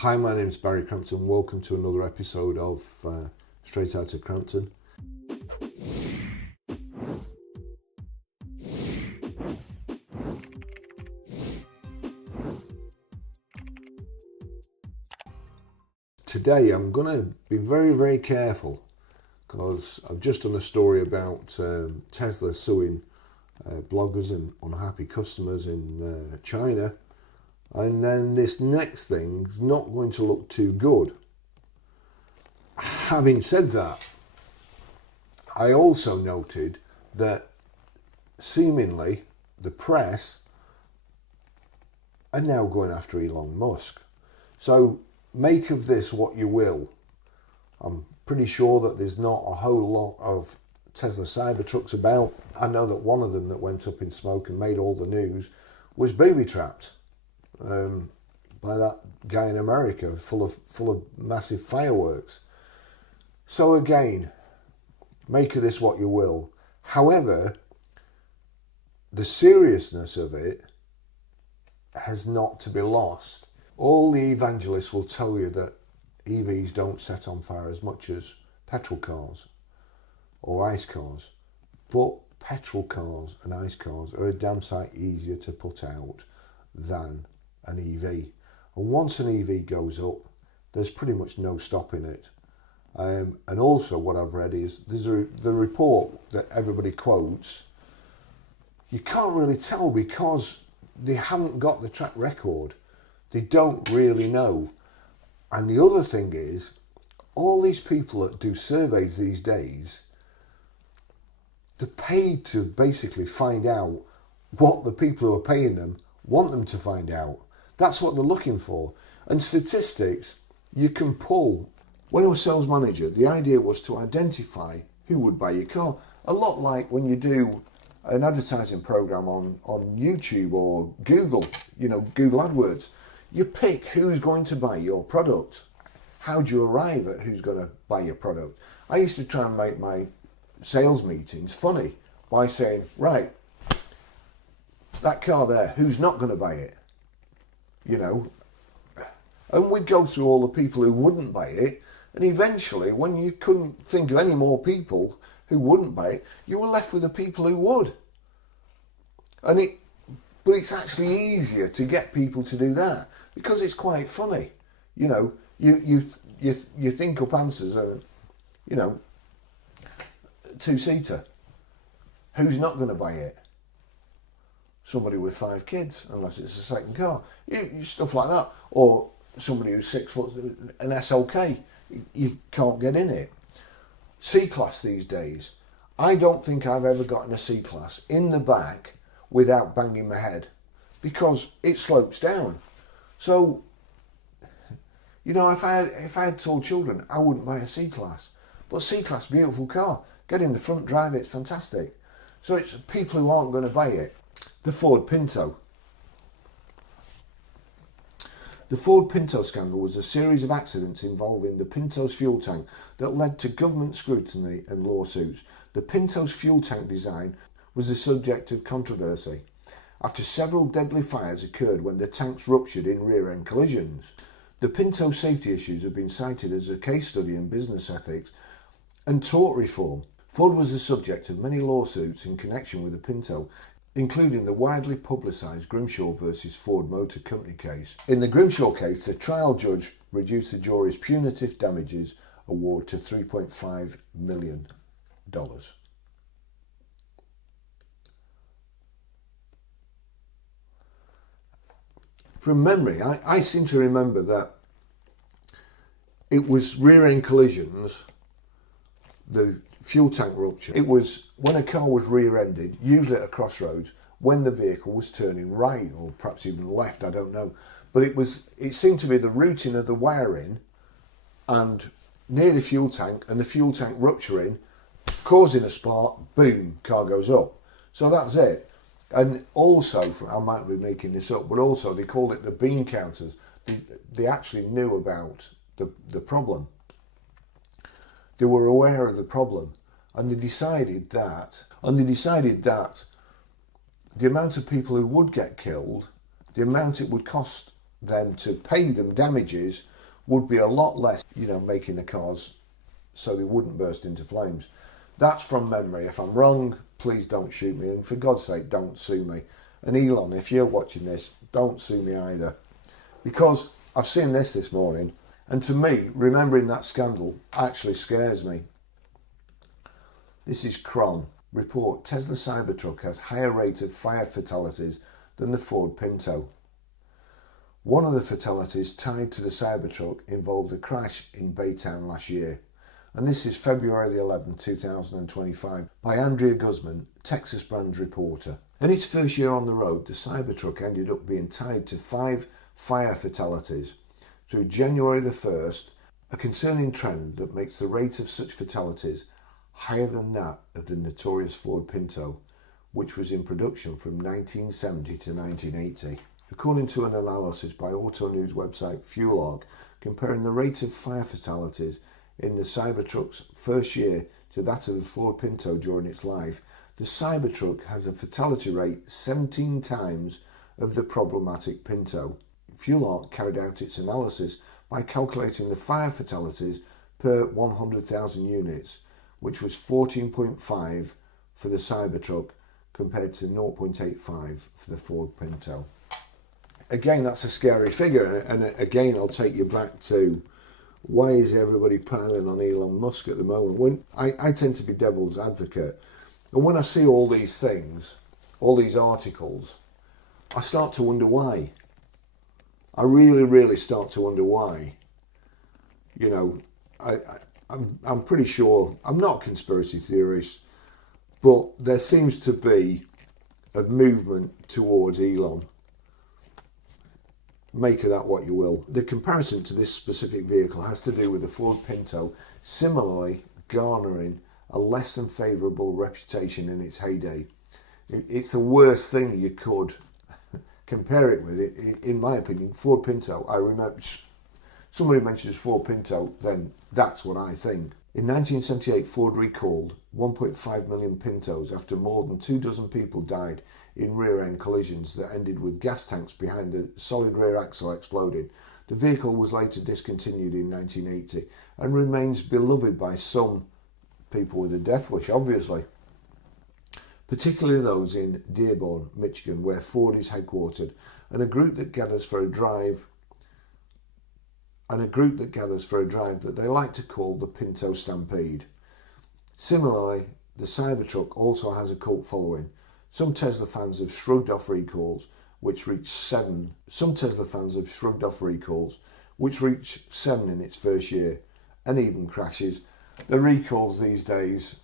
Hi, my name's Barrie Crampton. Welcome to another episode of Straight Outta Crampton. Today I'm going to be very careful because I've just done a story about Tesla suing bloggers and unhappy customers in China. And then this next thing's not going to look too good. Having said that, I also noted that seemingly the press are now going after Elon Musk. So make of this what you will. I'm pretty sure that there's not a whole lot of Tesla Cybertrucks about. I know that one of them that went up in smoke and made all the news was booby-trapped by that guy in America, full of massive fireworks. So again, make of this what you will. However, the seriousness of it has not to be lost. All the evangelists will tell you that EVs don't set on fire as much as petrol cars or ice cars, but petrol cars and ice cars are a damn sight easier to put out than an EV. And once an EV goes up, there's pretty much no stopping it. And also what I've read is the report that everybody quotes, you can't really tell because they haven't got the track record. They don't really know. And the other thing is, all these people that do surveys these days, they're paid to basically find out what the people who are paying them want them to find out. That's what they're looking for. And statistics, you can pull. When I was sales manager, the idea was to identify who would buy your car. A lot like when you do an advertising program on YouTube or Google, Google AdWords. You pick who's going to buy your product. How do you arrive at who's going to buy your product? I used to try and make my sales meetings funny by saying, right, that car there, who's not going to buy it? And we'd go through all the people who wouldn't buy it, and eventually, when you couldn't think of any more people who wouldn't buy it, you were left with the people who would. But it's actually easier to get people to do that because it's quite funny. You think up answers, two-seater. Who's not going to buy it? Somebody with 5 kids, unless it's a second car. Stuff like that. Or somebody who's 6 foot, an SLK. You can't get in it. C-Class these days. I don't think I've ever gotten a C-Class in the back without banging my head because it slopes down. So, if I had tall children, I wouldn't buy a C-Class. But C-Class, beautiful car. Get in the front, drive it, it's fantastic. So it's people who aren't going to buy it. The Ford Pinto. The Ford Pinto scandal was a series of accidents involving the Pinto's fuel tank that led to government scrutiny and lawsuits. The Pinto's fuel tank design was the subject of controversy after several deadly fires occurred when the tanks ruptured in rear-end collisions. The Pinto safety issues have been cited as a case study in business ethics and tort reform. Ford was the subject of many lawsuits in connection with the Pinto, including the widely publicised Grimshaw versus Ford Motor Company case. In the Grimshaw case, the trial judge reduced the jury's punitive damages award to $3.5 million. From memory, I seem to remember that it was rear-end collisions, the fuel tank rupture. It was when a car was rear-ended, usually at a crossroads, when the vehicle was turning right or perhaps even left, I don't know. But it seemed to be the routing of the wiring and near the fuel tank and the fuel tank rupturing, causing a spark, boom, car goes up. So that's it. And also, I might be making this up, but also they called it the bean counters. They actually knew about the problem. They were aware of the problem, and they decided that the amount of people who would get killed, the amount it would cost them to pay them damages would be a lot less, making the cars so they wouldn't burst into flames. That's from memory. If I'm wrong, please don't shoot me, and for God's sake, don't sue me. And Elon, if you're watching this, don't sue me either, because I've seen this morning, and to me, remembering that scandal actually scares me. This is Cron. Report: Tesla Cybertruck has higher rate of fire fatalities than the Ford Pinto. One of the fatalities tied to the Cybertruck involved a crash in Baytown last year. And this is February the 11th, 2025, by Andrea Guzman, Texas Brand's reporter. In its first year on the road, the Cybertruck ended up being tied to 5 fire fatalities. Through January the 1st, a concerning trend that makes the rate of such fatalities higher than that of the notorious Ford Pinto, which was in production from 1970 to 1980. According to an analysis by Auto News website Fuelog, comparing the rate of fire fatalities in the Cybertruck's first year to that of the Ford Pinto during its life, the Cybertruck has a fatality rate 17 times of the problematic Pinto. Fuelog carried out its analysis by calculating the fire fatalities per 100,000 units, which was 14.5 for the Cybertruck compared to 0.85 for the Ford Pinto. Again, that's a scary figure, and again, I'll take you back to why is everybody piling on Elon Musk at the moment? When I tend to be devil's advocate, and when I see all these things, all these articles, I start to wonder why. I really start to wonder why. I'm pretty sure, I'm not a conspiracy theorist, but there seems to be a movement towards Elon. Make of that what you will. The comparison to this specific vehicle has to do with the Ford Pinto similarly garnering a less than favourable reputation in its heyday. It's the worst thing you could compare it with. In my opinion, Ford Pinto, I remember, somebody mentions Ford Pinto, then that's what I think. In 1978, Ford recalled 1.5 million Pintos after more than 24 people died in rear-end collisions that ended with gas tanks behind the solid rear axle exploding. The vehicle was later discontinued in 1980 and remains beloved by some people with a death wish, obviously, particularly those in Dearborn, Michigan, where Ford is headquartered, and a group that gathers for a drive that they like to call the Pinto Stampede. Similarly, the Cybertruck also has a cult following. Some Tesla fans have shrugged off recalls, which reached 7. Some Tesla fans have shrugged off recalls, which reached 7 in its first year, and even crashes. The recalls these days,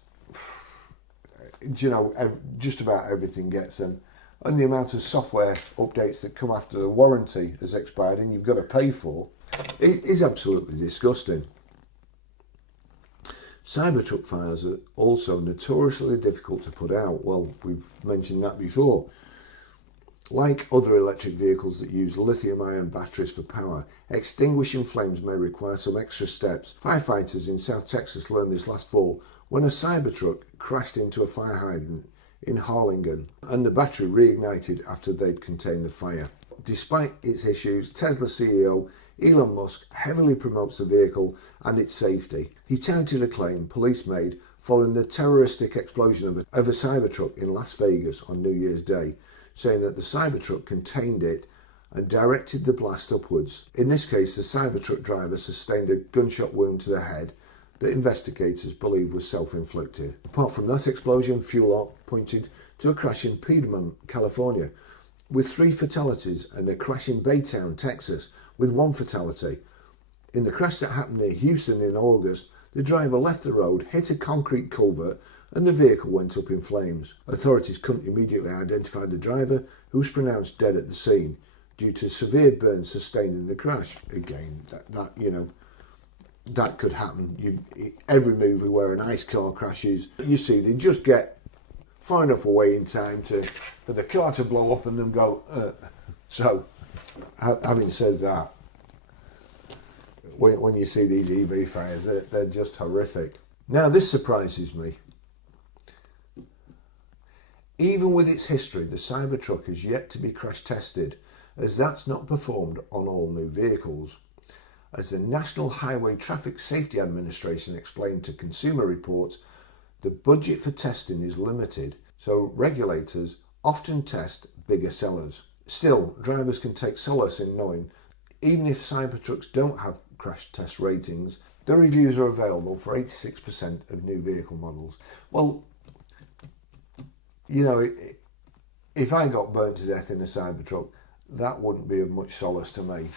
just about everything gets them. And the amount of software updates that come after the warranty has expired and you've got to pay for, it is absolutely disgusting. Cybertruck fires are also notoriously difficult to put out. Well, we've mentioned that before. Like other electric vehicles that use lithium-ion batteries for power, extinguishing flames may require some extra steps. Firefighters in South Texas learned this last fall when a Cybertruck crashed into a fire hydrant in Harlingen, and the battery reignited after they'd contained the fire. Despite its issues, Tesla CEO Elon Musk heavily promotes the vehicle and its safety. He touted a claim police made following the terroristic explosion of a Cybertruck in Las Vegas on New Year's Day, saying that the Cybertruck contained it and directed the blast upwards. In this case, the Cybertruck driver sustained a gunshot wound to the head that investigators believe was self-inflicted. Apart from that explosion, Fuelog pointed to a crash in Piedmont, California, with 3 fatalities, and a crash in Baytown, Texas, with 1 fatality. In the crash that happened near Houston in August, the driver left the road, hit a concrete culvert, and the vehicle went up in flames. Authorities couldn't immediately identify the driver, who was pronounced dead at the scene due to severe burns sustained in the crash. Again, that could happen. Every movie where an ice car crashes, you see, they just get far enough away in time for the car to blow up and then go. So, having said that, when you see these EV fires, they're just horrific. Now, this surprises me. Even with its history, the Cybertruck has yet to be crash tested, as that's not performed on all new vehicles. As the National Highway Traffic Safety Administration explained to Consumer Reports, the budget for testing is limited, so regulators often test bigger sellers. Still, drivers can take solace in knowing, even if Cybertrucks don't have crash test ratings, the reviews are available for 86% of new vehicle models. Well, you know, if I got burnt to death in a Cybertruck, that wouldn't be of much solace to me.